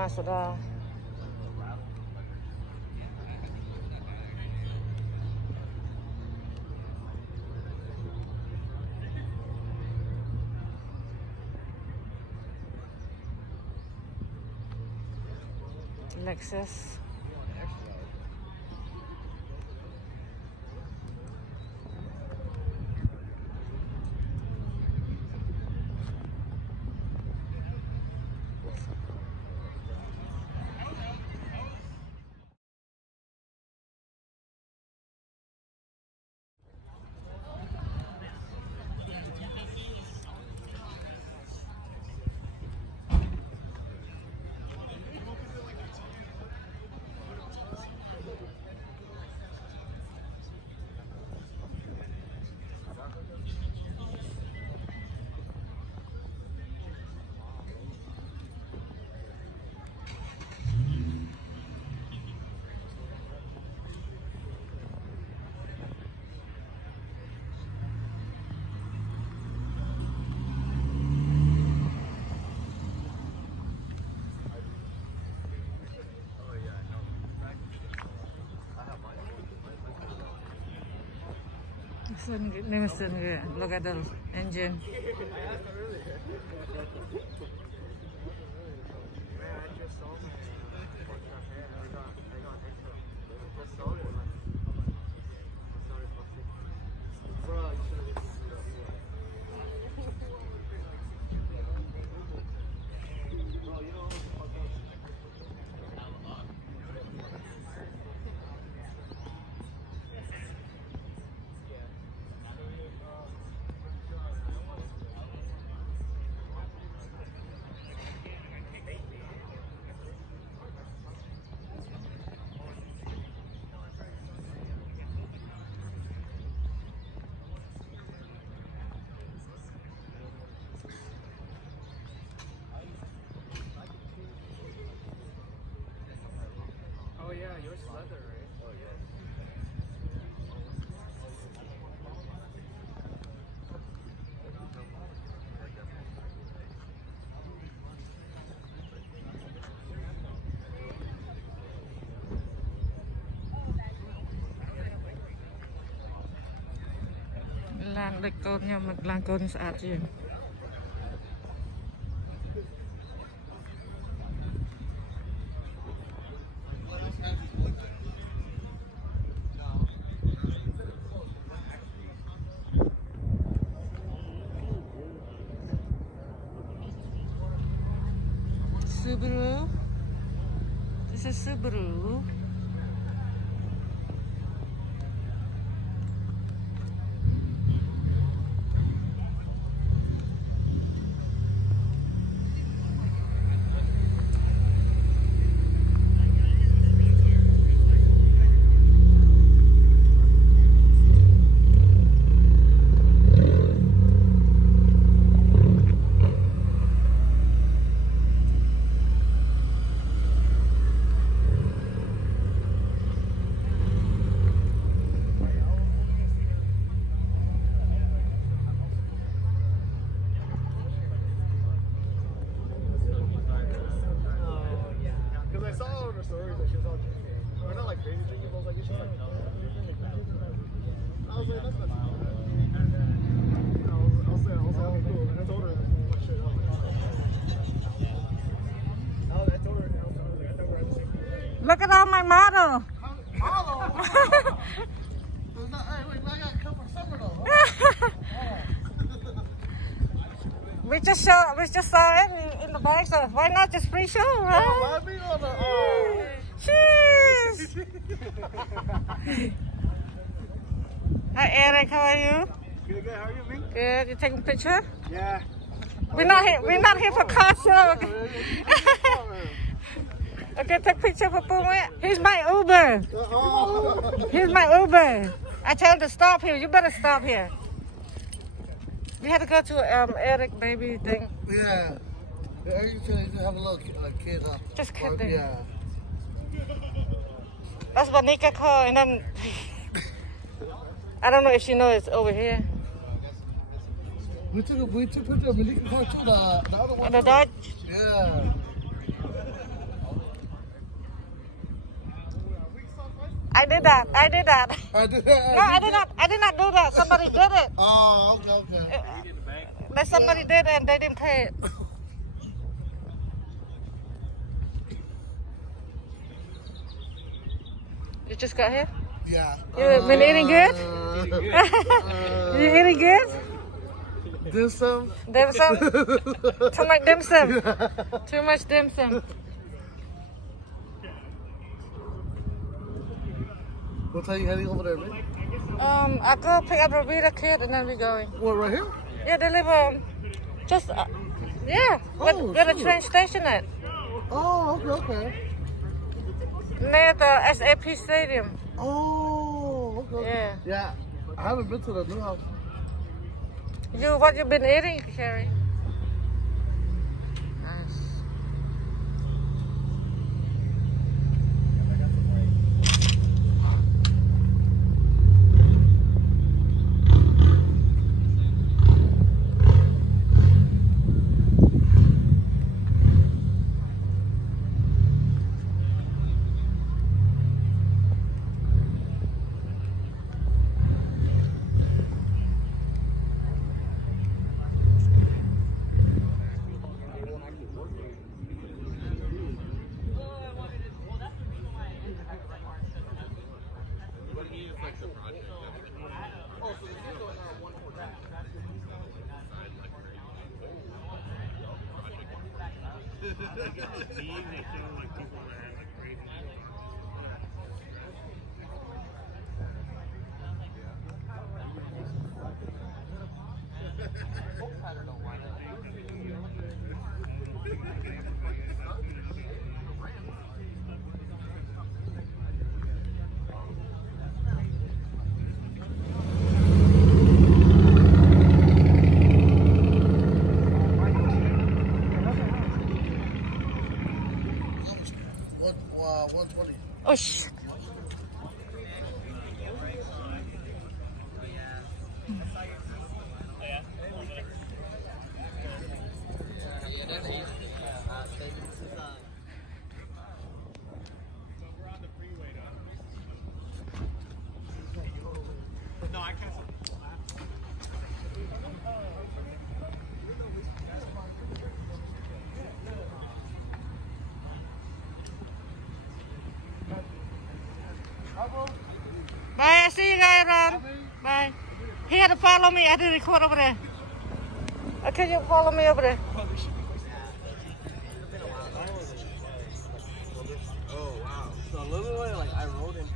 Mazda. Lexus. Look at the engine. Oh yeah, yours is leather, right? Oh yeah. Lan địch côn nhưng mà lan côn sạch chứ. Subaru. This is Subaru. Look at all my model. We just saw it in the bag, so why not just free show, right? Cheers. Hi Eric, how are you? Good, how are you, man? Good. You taking a picture? Yeah. We're not here for car show. Okay, take picture for Puma. Here's my Uber. Here's my Uber. I tell him to stop here. You better stop here. We had to go to Eric baby thing. Yeah. You can have a look kid up. Just kidding. Yeah. That's Vanika car, and then I don't know if she knows it's over here. We took a picture of Vanika car too. The other one. The Dodge. Yeah. I did that. I did that. I did that. No, I did not. I did not do that. Somebody did it. Oh, okay. That somebody did it and they didn't pay it. You just got here? Yeah. You been eating good? You eating good? Dim sum? Dim sum? Too much dim sum. Too much dim sum. What time you heading over there, man? I go pick up Rosita kid and then we going. What, right here? Yeah, they live just yeah, where the train station at. Oh, okay. Near the SAP Stadium. Oh, okay. Yeah. Yeah, I haven't been to the new house. What you been eating, Sherry? Nice. What, 120? Oh shit. Bye, I see you guys around. Bye. He had to follow me. I had to record over there. Can you follow me over there? Oh wow. So literally, like I rode in.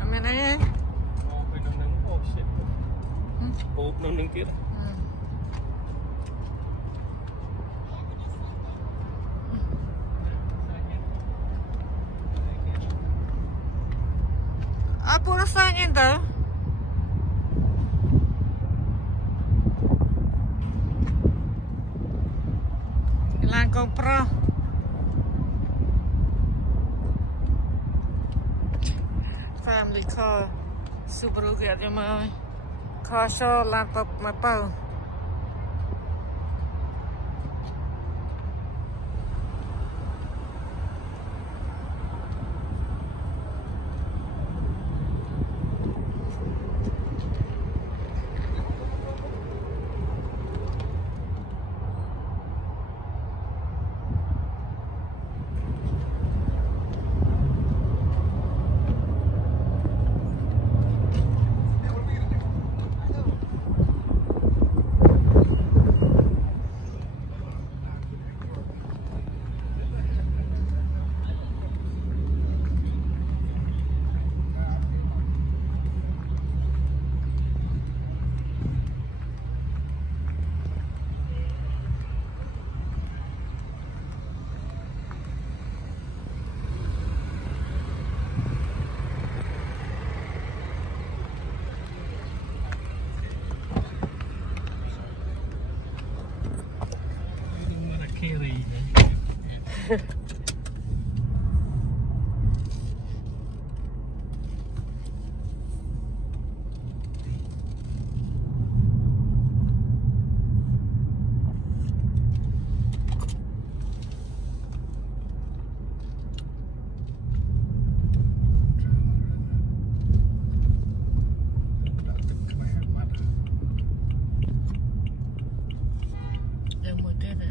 I'm in here. Oh shit. Ủa, nâng tiếp. I put a sign in though. Lang con pro. Family car. Subaru get your money. Car show lamp up my bow. Kerry. Em một tên này.